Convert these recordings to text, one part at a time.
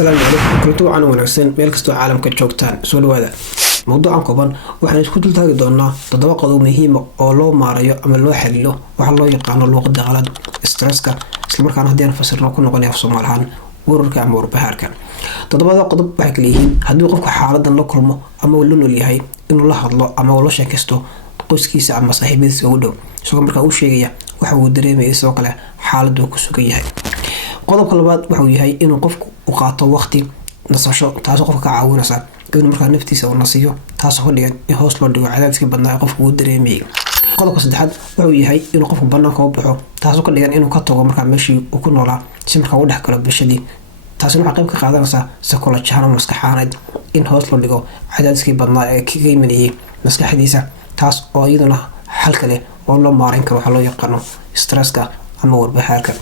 السلام عليكم كنتو عن وناكسن meel kastoo caalamka joogtaan soo dhawaada mowduucan kooban waxaan isku dul taagi doonaa toddoba qodob muhiim ah oo loo maarayo ama loo xalilo waxa loo yaqaan luqadda qalad stresska isla markaana haddii aan fasirno ku noqonayo Soomaalihan wararka ama warbahaarka toddobada qodob waxay kala yihiin haddii qofku xaaladan la kulmo ama uu la nool yahay inuu la hadlo ama uu la sheekaysto qoyskiisa ama saaxiibadiisa ugu dhow isagoo markaa uu sheegaya waxa uu dareemayo sidoo kale xaaladdu ku sugan yahay qodobka labaad wuxuu yahay inuu qofku u qaato waqti nasasho taasoo qofka ka caawinaysa inuu markaa naftiisa uu nasiyo taasoo ka dhigan in hoos loo dhigo cadaadiska badnaa qofku uu dareemayay qodobka saddexaad wuxuu yahay inuu qofku bannaanka u baxo taasoo ka dhigan inuu ka tago markaa meeshii uu ku noolaa si markaa u dhex galo bulshadii taasina waxay qayb ka qaadanaysaa psychology ahaan maskaxaaneed in hoos loo dhigo cadaadiskii badnaa ee kaga imanayay maskaxdiisa taas oo iyaduna xal kale oo loo maareyn karo waxa loo yaqaano stresska ama warbahaarka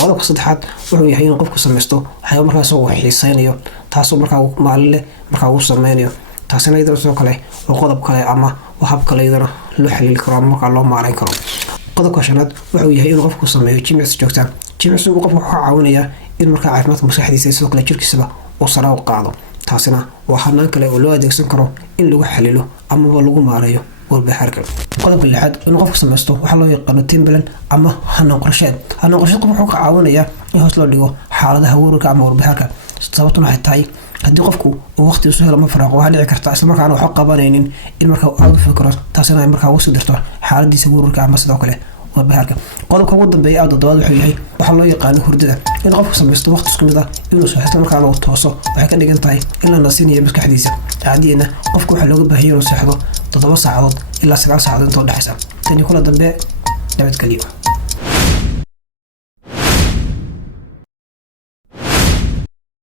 qodobka saddexaad wuxuu yahay in qofku sameysto waxyaabo markaas uu xiiseynayo taasoo markaa maalinle markaa uu sameynayo taasina iyadana sidoo kale oo qodob kale ama hab kale iyadana loo xalili karo ama markaa loo maareyn karo qodobka shanaad wuxuu yahay in qofku sameeyo jimicsi joogta jimicsigu qofku wuxuu caawinayaa in markaa caafimaadka maskaxdiisa sidoo kale jirkiisaba uu sare u qaado taasina waa hanaan kale oo loo adeegsan karo in lagu xalilo amaba lagu maareeyo warbahaarka qodobka lixaad inuu qofku sameysto waxa loo yaqaano team plan ama hanaan qorsheed qofku wuxuu ka caawinayaa in hoos loo dhigo xaaladaha wararka ama warbahaarka sababtuna waxay tahay haddii qofku uu waqti isu helo ma faraaqo waxaa dhici karta isla markaana waxba qabanaynin in markaa uu aad u fikiro taasina ay markaa ugu sii dirto xaaladiisa wararka ama sidoo kale warbahaarka qodobka ugu dambeeya aad toddobaad wuxuu yahay waxa loo yaqaano hurdada in qofku sameysto waqti isku mid ah inuu seexdo markaana uu tooso waxay ka dhigan tahay in la nasinayo maskaxdiisa caadiyan qofku waxaa looga baahan yahay inuu seexdo 7 saacadood ilaa 9 saacadood inta u dhaxaysa tani kula dambe nabadgelyo